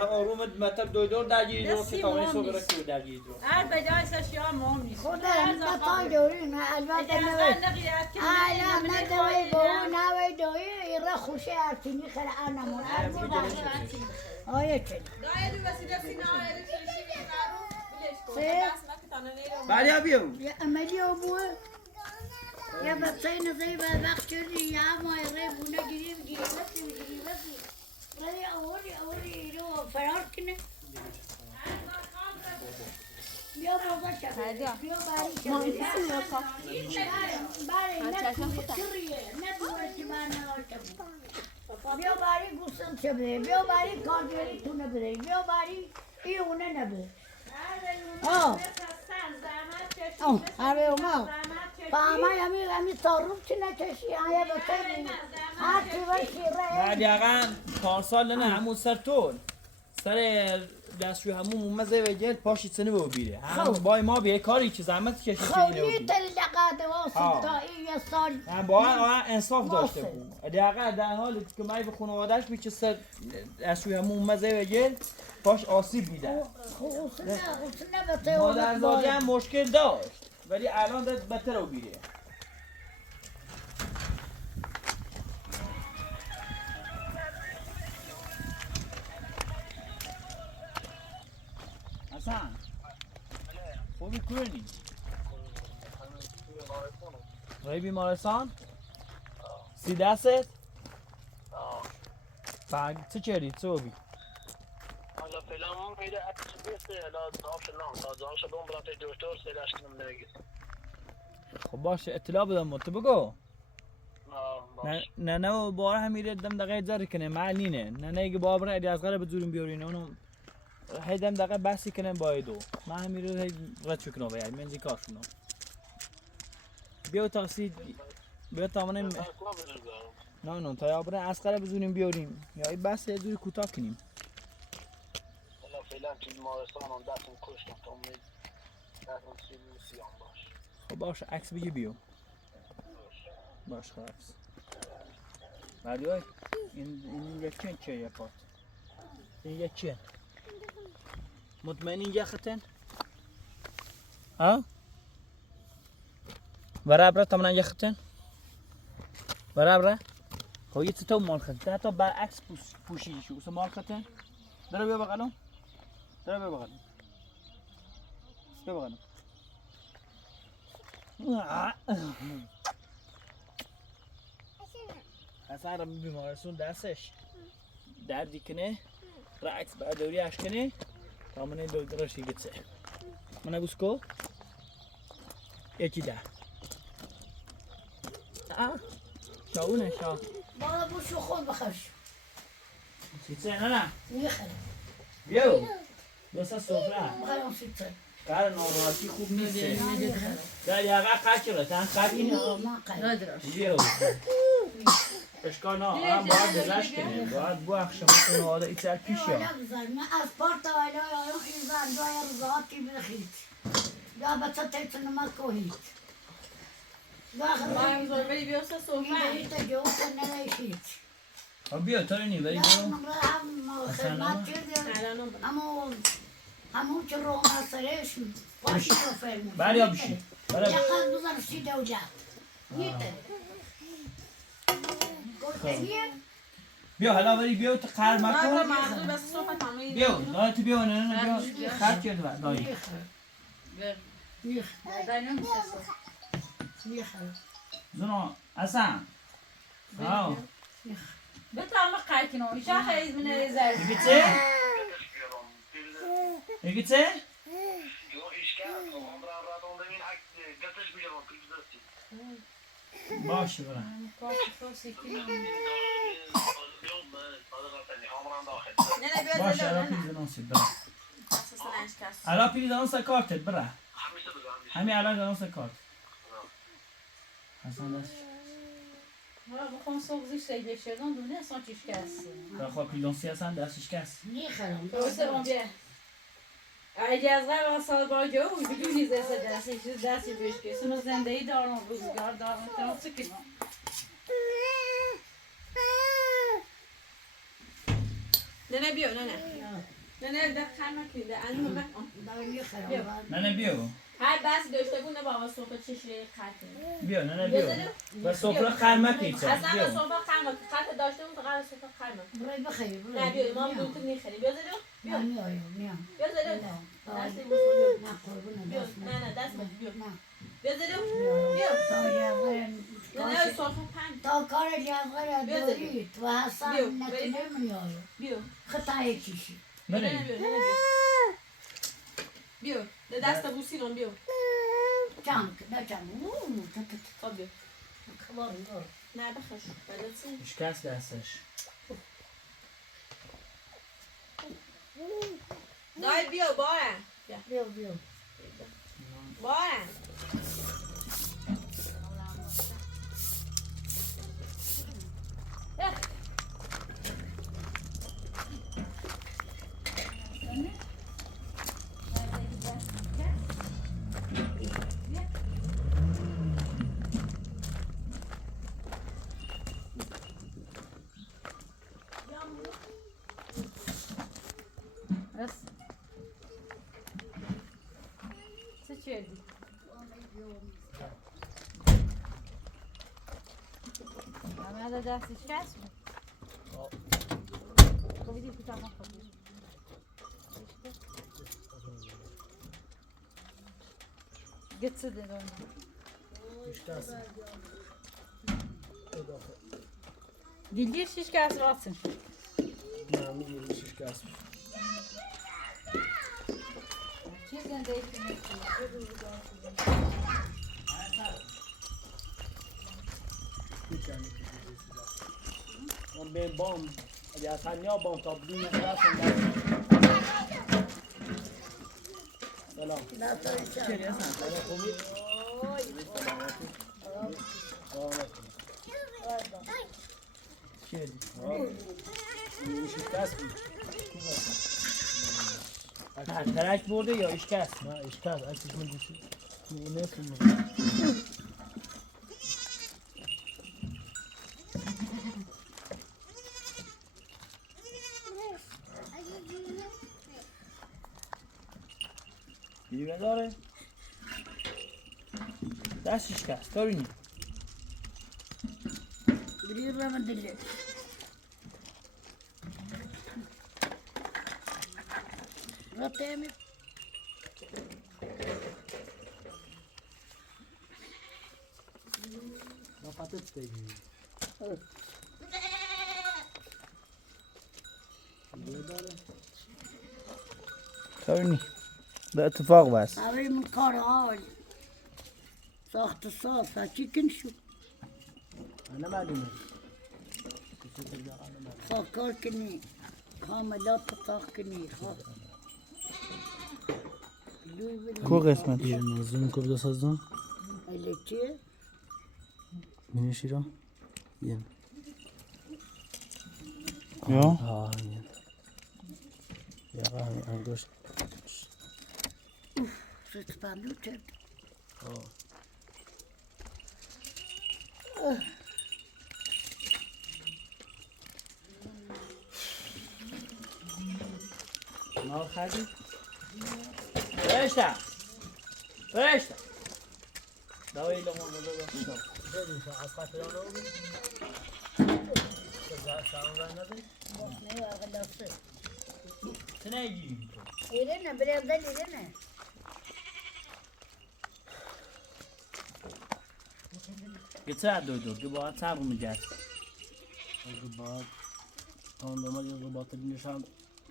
و آروم مطلب دور درگیری رو که تاونی صبح را که درگیری رو هر بجای سشیا مهم نیست خدا بطای دوری نه البته نوی الان ندوی بو نوی دوی ایره خوشی ارتینی خیلی انمون آیه چه بعد بیو یا عملی او بوه یا بچه نزدی به وقت شدی یا ما ایره بونه گیری بگیری بسی ولی اولی ایرو فرار کنه بیا بابا شد بیا باری شد باری نکویه ندوه که من نواشتم بیا باری گوستم چه بده بیا باری کاردوری تو نبده بیا باری ایونه نبده آره اوما فهمه همی تاروب چی نکشی آیا بسید هر چی باشی بعد یقا پارسال نه همون سر طول سر دستشوی همون مزه و جل پاشی سنه بو بیره هم بای ما بیه کاری که زحمت کشی چه اینه خوی بود تلقات واسط تا این سال هم با انصاف داشته بود دیگه در حالی که مایی به خانوادهش بی که سر دستشوی همون مزه و جل پاش آسیب میده حسنه به مادر زادی تئوری هم مشکل داشت ولی الان داد بهتر رو بیره حسن خوبی کنی؟ رای بیمارستان؟ سی دستت؟ چه چری؟ چه بی؟ حالا فعلا اون میره عکس بیسته حالا داشت نام تا داشت بون برات دکتر سیداش کنم نمیگه خب باشه اطلاع بدم تو بگو نه نه باره همیره دم دقیقه زر کنه معلینه نه نه اگه بابره ادی از غره بزوریم بیارینه اونو هی دم دقیقه بحثی کنه بایدو من همیره هی رد شکنه باید منزی کار شنو بیو تاکسی بیو تامنه نه تا یابره از غره بزوریم بیاریم یا ای بحث یه دوری کوتاه کنیم حالا فعلا که بیمارستان هم دستم کشتم تا امید دستم سیان باش خب باشه عکس بگی بیو باش خلاص بعدی این یکی چیه یه پات این یکیه مطمئنی یختن ها برابره تمنا یختن برابره خب یه تو مال خدته تا برعکس پوشیدی شو واسه مال خدته درو بیا بغلم درو بیا بغلم بیا بغلم اصلا را بیمارستون دستش دردی کنه رعکس برداری اش کنه تا منه دکترش گیتسه منه گوسکو یکی ده شاونه شا بابا بوشو خود بخش سیتسه نه نه میخرم بیو دوستا سفره بخرم سیتر کار ناراحتی خوب نیست در یقه قچره تن خبینه من قرار بیو اشکال نه آرام باید بزرش کنه باید بو اخشم کنه آده ایتر پیش یا من از پارت آیلا یا این زن دوی روزاتی بخید یا بچه تیتون ما کنید ما امروز بری بیاسته صحبه این جو نرایشید بیا تا نی بری برو هم خدمت کردیم همون که رو مسئلهش باشی رو فرمون بریا بشی یه قد بزن سیده و جد نیده گفتنیه بیا حالا ولی بیا تو قهر بابا مکن مغزوی بس صحبت همه بیا دایی تو بیا نه بیا خرد کرده بر دایی زنو اصلا آه بتعمل قايكنو يشاخ من الزرد بگی چه؟ بگی چه؟ باشه برم باشه الان پیل زنانسید برم الان پیل زنانسه کارتت برم همین الان زنانسه کارت حسن دست حالا بخوام صبح زیش سیده شدن دونه اصلا چیش کس بخواه پیلانسی هستن دستش کس میخرم درسته اون بیا اگه از قبل سال با جو بدونی دستی بهش که سونو زندگی دارم روزگار دارم تمام سکنم نه بیا نه دقیقا نکنده انو مکن نه بیا هر بس داشته بونه بابا صبح چشوه خطه بیا نه بیا و سفره خرمک ایچه اصلا بیا به صبح خرمک خط داشته بود قرار صبح خرمک برای بخیر نه بیا ما بودیم تو میخریم بیا زدو بیا میام بیا زدو دستی بود نه قربونه بیا دست نه دست بود بیا نه بیا زدو بیا نه صبح پنج تا کار جوهر دارید و حسن نکنه میاره بیا خطای چیشی بریم بیا ده دست بوسی رو بیا جانک نه جانک خب بیا نه بخش بدت اشکست دستش دای بیا بارم بیا بارم چه چیزی همه دستش کس بود خب دیدی کتا ما خب گتسه ده دارم دیلگیر شیش کس راسın نه میگیری شکست چه زندگی من به بام یا تنیا بام تا بدون رفتم سلام چیلی هستن؟ خوبی؟ چیلی؟ شکست بود نه ترک برده یا اشکست؟ نه اشکست عکسش من دوشی نیست دیدی بداره؟ دستش کست دارینی بری رو من دلیل رفته می رفتت بگی دارینی به اتفاق بس اولی من کار حال ساخت ساز چی کن شو انا معلومه خواه کار کنی کاملات ساخت کنی خواه کو قسمت یه نازم کو بده سازن ایلی چیه؟ منشی را یه یا آه یه یا همین انگشت ست فهملو کرد نار خردی؟ فرشته فرشته دوایی لغمان بده از خاطر آن شهرام زن نده؟ باش نه اغلاسه تو نگیری تو ایره نه بریم دل ایره نه گه دو باید صبر میگرد اگه باید تاندامه یه باطل نشم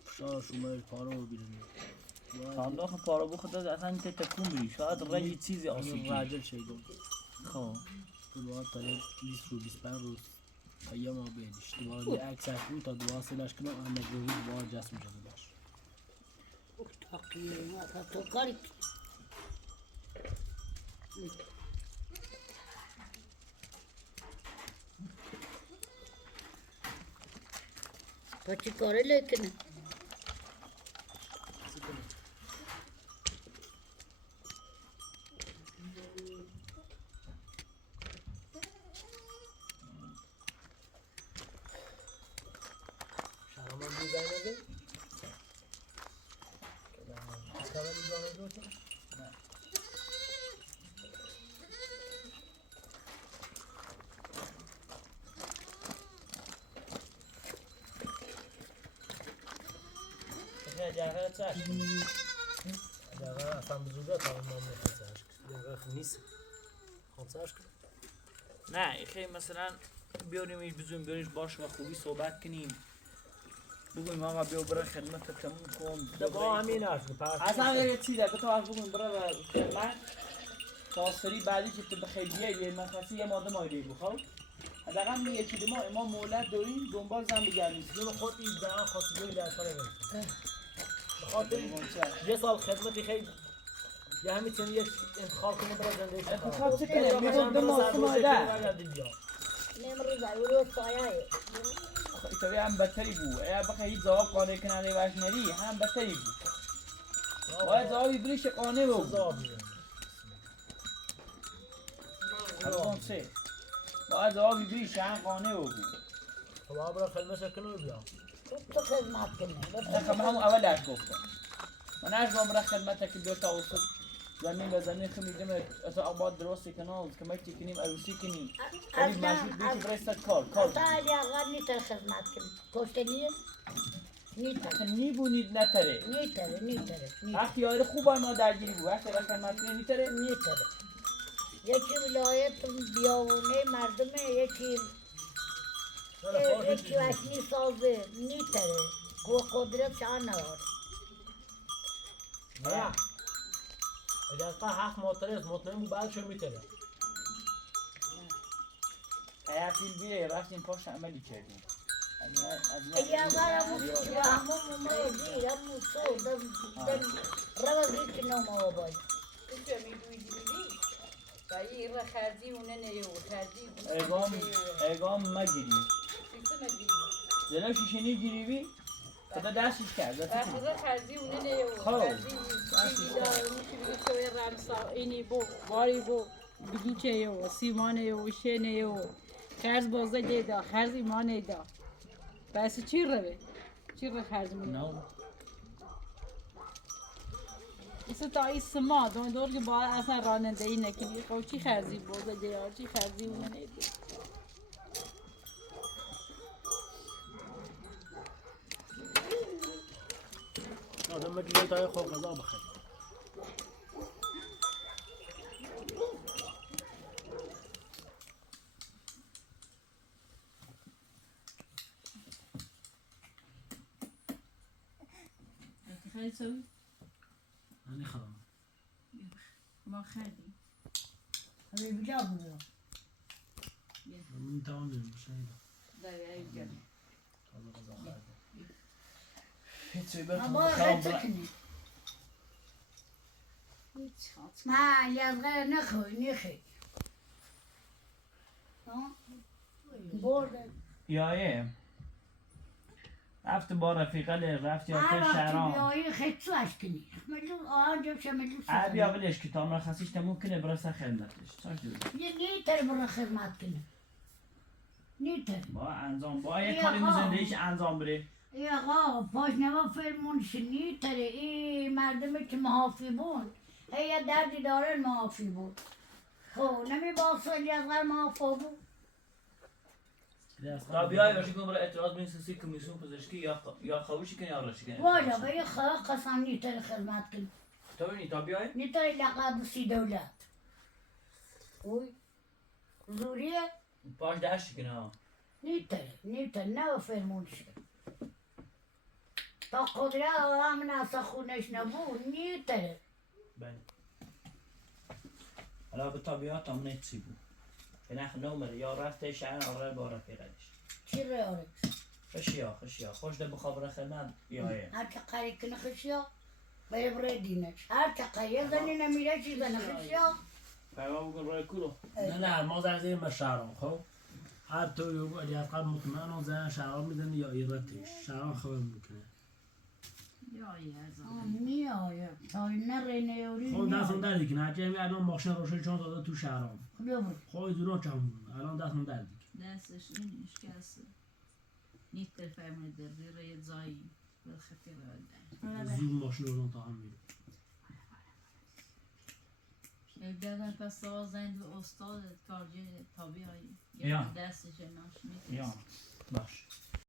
فشار شما پاره رو بیرونی تانداخ پارا بو خدا اصلا که تکون بری شاید رنگی چیزی آسیبی راجل شیدون خب تو باید تا 20 روز 25 روز تا یه ماه بیدیش تو باید یه عکسش بود تا دو سلش کنم اما روزی باید جسم جده باش تاقیه ما تو کاری تو چی کاره لیکنه شهرام هم بی زن نده؟ از کامل بی زن نده؟ جاگه چاش جاگه اصلا بزرگه تا اون نام نخواهد جاگه نیست خواهد نه خیلی مثلا بیاریمش بزنیم بیاریمش باش و خوبی صحبت کنیم بگویم آقا بیا برای خدمت تموم کن با همین حرف اصلا یه چیزه به تو از بگویم برای خدمت تاثری بعدی که تو بخیر بیایی من خاصی یه ماده مایده بخواه حداقل یکی دو ماه ما مولد داریم دنبال زن بگردیم جون خود این دارم خواستگی در سال برسیم بخاطر یه سال خدمتی خیلی یه همین چنین یک انتخاب کنه برای زندگی انتخاب چه کنه؟ میگم به ماست مایده نمرز اولو سایه ایتاوی هم بدتری بود اگر بخواه هیچ جواب قانع کننده وش ندی هم بدتری بود باید جوابی بریش قانع بود الان سه باید جوابی بریش هم قانع بود خب برای خدمت کنه بیا تو خدمت کنه خب همون اول اش گفتم من اش با برای خدمت که بیا تا وسط زمین به زمین خمیدیم از آباد درستی کنال کمکی کنیم عروسی کنیم ولی مشروط بیشی برستد کار تا اگه آقا نیتر خدمت کنه کشته نیه؟ نیتر نیبونید نتره نیتره وقتی یاد خوب ما درگیری بود وقتی رفتن خدمت نیتره یکی ولایت بیاونه مردمه یکی وشنی سازه نیتره گو قدرت شان نواره نه اگر از حق مطمئن است مطمئن بود بعدشو میتره اگر فیل بیره رفتیم پاش عملی کردیم اگر همون موضوعی همون سو روزی که نام آبای اینجا میگویی دیدی؟ بایی را خردی اونه نیو خردی ایگام مگیری سیسه مگیری جلو شیشنی گیری بی خدا دستش کرد را خردی اونه نیو خردی دیدی دار میشه بگی شوی رمسا اینی بو باری بو بگی چه یو سیمان یو شن یو خرز بازه دیدا خرز ایمان ایدا بس چی روه؟ چی رو خرز مونه؟ ایسا تا ایسا ما دور که باید اصلا راننده ای نکنی خب چی خرزی بازه دیدا چی خرزی اونه نیدی آدم مگه تای خوب غذا بخیر خیلی سوی؟ من خرم ما خیلی همه بجا بودم من تمام بیرم شنیدم داری ایجا تازه غذا خورده هیچی اما بخوام غیر چکنی ما یزغه نخوی برده یایه رفت با رفیقه رفت یا هر که وقتی شهرام بیایی خیلی سوش کنی مجلو آنجا بشه مجلو بیا بلش که تا مرخصیش تموم کنه برسه خدمتش چاش دوست یه نیتر برای خدمت کنه نیتر با انجام با یه کاری زندگیش انجام بره ای آقا پاش نما فرمونش نیتره این مردمی که محافی بود یه دردی داره محافی بود خب نمی باقصالی از غیر محافا بود رابیای باشی کنم برای اعتراض بین سیاسی کمیسیون پزشکی یا خوشی کنی یا رشی کنی والا به خواه قسم نیتر خدمت کن تو بینی تابیای نیتر لقب سی دولت اوی زوریه پاش دهشتی کنی ها نیتر نه فرمون شد تا قدره هم ناسا خونش نبود نیتر بله حالا به طبیعت هم نتسی بود به نخ نومره یا رفته شعن آره باره پیردش چی ریاره خشیا خوش ده بخابره خدمت بیایه هر چه قریب کنه خشیا بره دینش هر چه قریب زنی نمیره چی زنه خشیا پیما بکن برای کلو نه ما زنزیر به شهرام خب هر تو یو اگه از قبل مطمئن اون زن شهرام میدن یا ایرتش شهرام خبر میکنه یا یزا میایه تا نره نیوری خب دستم دردی کنه هرچه همی الان ماشین روشن چون داده تو شهرام ببر خب دوران چم بود الان دستم دردی دستش این اشکاس نیتر فرمود در زیر زایی بالخطر آدم زور ماشین رو تا هم میره بدن پس سازند و استاد کارجه طبیعی یا. دستش ناش یا باش